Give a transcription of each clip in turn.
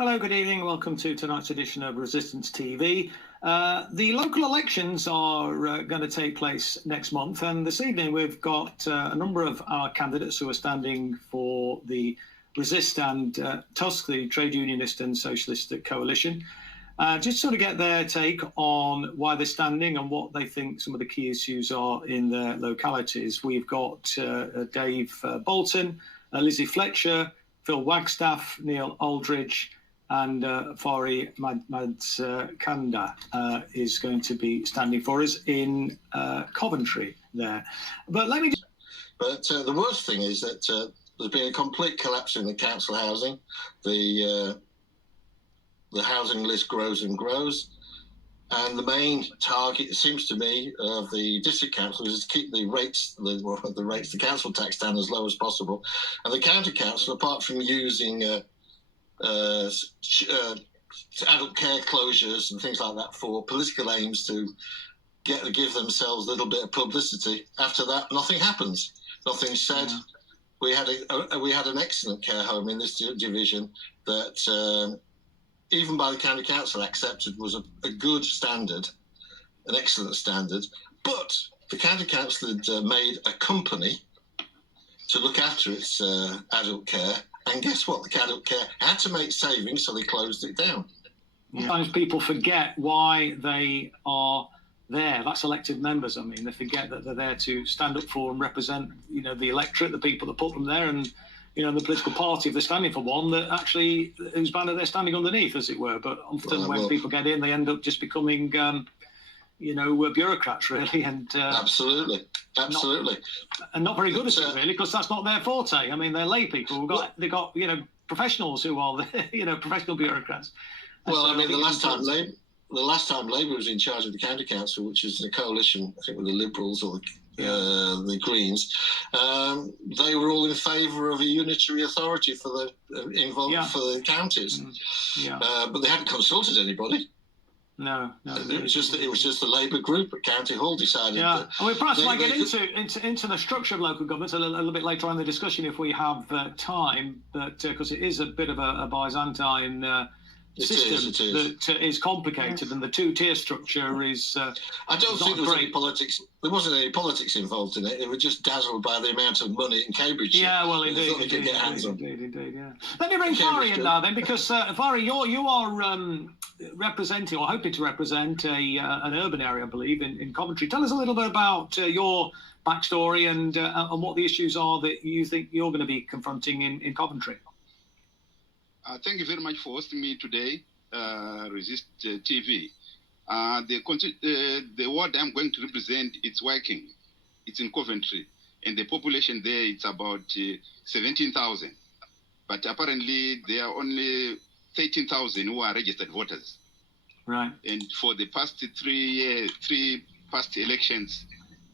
Hello, good evening. Welcome to tonight's edition of Resistance TV. The local elections are going to take place next month, and this evening we've got a number of our candidates who are standing for the Resist and TUSC, the Trade Unionist and Socialist Coalition. Just sort of get their take on why they're standing and what they think some of the key issues are in their localities. We've got Dave Bolton, Lizzie Fletcher, Phil Wagstaff, Neil Aldridge, and Farie Madzikanda is going to be standing for us in Coventry there. But let me. But the worst thing is that there's been a complete collapse in the council housing. The housing list grows and grows, and the main target, it seems to me, of the district council is to keep the rates, the council tax down as low as possible. And the county council, apart from using adult care closures and things like that for political aims to give themselves a little bit of publicity, after that nothing happens. Nothing's said. Yeah. We had an excellent care home in this division that even by the county council accepted was a good standard, an excellent standard. But the county council had made a company to look after its adult care. And guess what? The adult care had to make savings, so they closed it down. Sometimes people forget why they are there. That's elected members. I mean, they forget that they're there to stand up for and represent, the electorate, the people that put them there, and, the political party, if they're standing for one, that actually, whose banner they're standing underneath, as it were. But often when people get in, they end up just becoming, bureaucrats, really. And Absolutely. Not very good at it, really, because that's not their forte. I mean, they're lay people. They've got professionals who are, professional bureaucrats. And well, so I mean, the last time Labour was in charge of the county council, which is a coalition, I think, with the Liberals or the Greens, they were all in favour of a unitary authority for the counties. But they hadn't consulted anybody. No. It was just the Labour group at County Hall decided. Yeah, and we perhaps might get into the structure of local government a little bit later on in the discussion if we have time, but because it is a bit of a Byzantine system that is complicated, and the two-tier structure is. I don't think there was any politics. There wasn't any politics involved in it. They were just dazzled by the amount of money in Cambridge. Yeah, well, indeed. Yeah. Let me bring Farie in now then, because Farie, you are representing or hoping to represent an urban area, I believe, in Coventry. Tell us a little bit about your backstory and what the issues are that you think you're going to be confronting in Coventry. Thank you very much for hosting me today, Resist TV. The ward I'm going to represent, it's working. It's in Coventry, and the population there, it's about 17,000. But apparently, there are only 13,000 who are registered voters. Right. And for the past three past elections,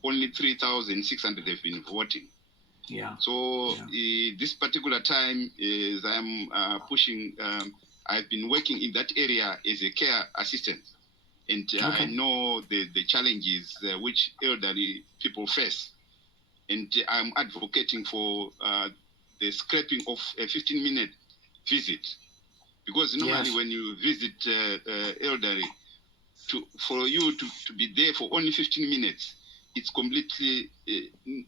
only 3,600 have been voting. Yeah. So this particular time, is I'm pushing. I've been working in that area as a care assistant, and I know the challenges which elderly people face, and I'm advocating for the scrapping of a 15-minute visit, because normally when you visit elderly, for you to be there for only 15 minutes, it's completely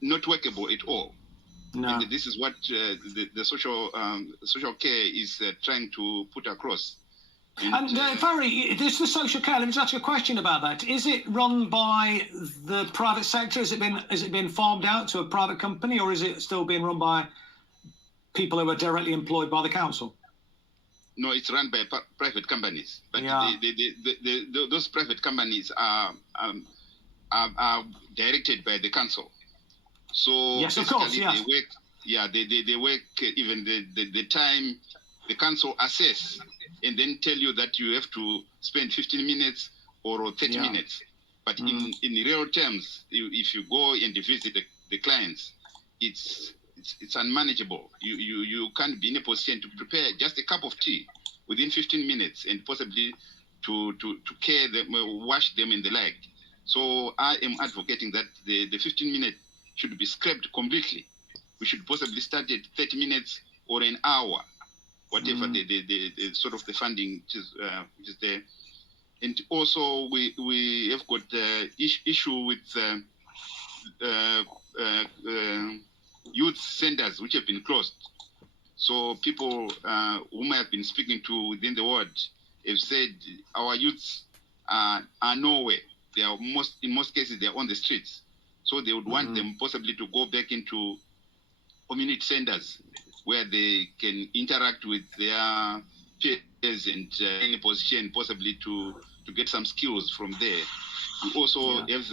not workable at all. No. And this is what the social care is trying to put across. And Farie, this is the social care. Let me just ask you a question about that. Is it run by the private sector? Has it been farmed out to a private company, or is it still being run by people who are directly employed by the council? No, it's run by private companies. But those private companies are directed by the council. So yes, of course, yes. They work even the time the council assess and then tell you that you have to spend 15 minutes or 30 minutes. But in real terms, if you go and visit the clients, it's unmanageable. You can't be in a position to prepare just a cup of tea within 15 minutes and possibly to care them, wash them in the leg. So I am advocating that the 15 minutes should be scrapped completely. We should possibly start at 30 minutes or an hour. whatever the sort of the funding which is there. And also we have got issue with youth centers which have been closed. So people whom I have been speaking to within the ward have said our youths are nowhere. They are in most cases they are on the streets. So they would want them possibly to go back into community centers where they can interact with their peers and in a position possibly to get some skills from there. We also have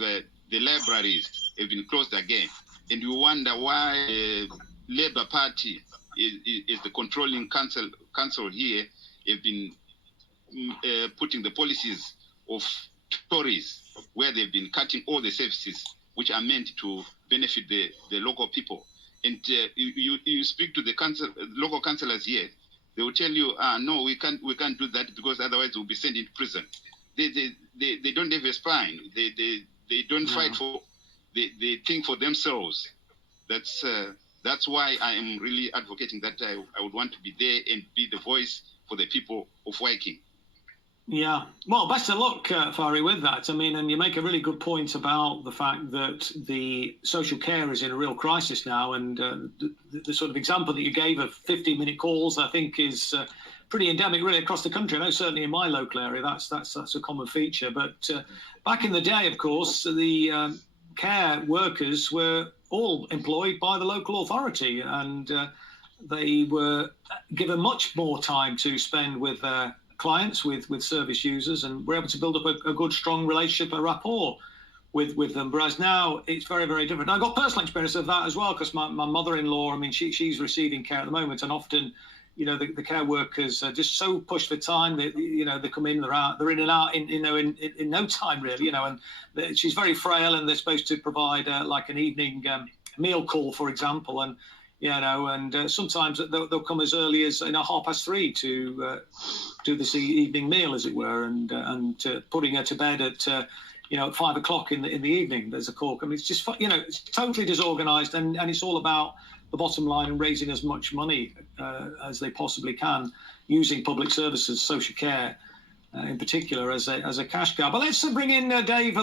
the libraries have been closed again, and you wonder why Labour Party is the controlling council here have been putting the policies of Tories, where they've been cutting all the services which are meant to benefit the local people. And you speak to the local councillors here, they will tell you, no, we can't do that because otherwise we'll be sent into prison. They don't have a spine. They don't fight for. They think for themselves. That's why I am really advocating that I would want to be there and be the voice for the people of Viking. Yeah, well, best of luck, Farie, with that. I mean, and you make a really good point about the fact that the social care is in a real crisis now, and the sort of example that you gave of 15-minute calls, I think, is pretty endemic really across the country. I know certainly in my local area that's a common feature. But back in the day, of course, the care workers were all employed by the local authority, and they were given much more time to spend with clients, with service users, and we're able to build up a good, strong relationship, a rapport with them. Whereas now it's very, very different. I've got personal experience of that as well, because my mother-in-law, I mean, she's receiving care at the moment, and often, you know, the care workers are just so pushed for time that, you know, they come in, they're out, they're in and out in no time really, you know, and she's very frail, and they're supposed to provide like an evening meal call, for example, and you know, and sometimes they'll come as early as 3:30 to do this evening meal, as it were, and putting her to bed at at 5 o'clock in the evening. There's a call. I mean, it's just it's totally disorganised, and it's all about the bottom line and raising as much money as they possibly can, using public services, social care in particular, as a cash cow. But let's bring in Dave.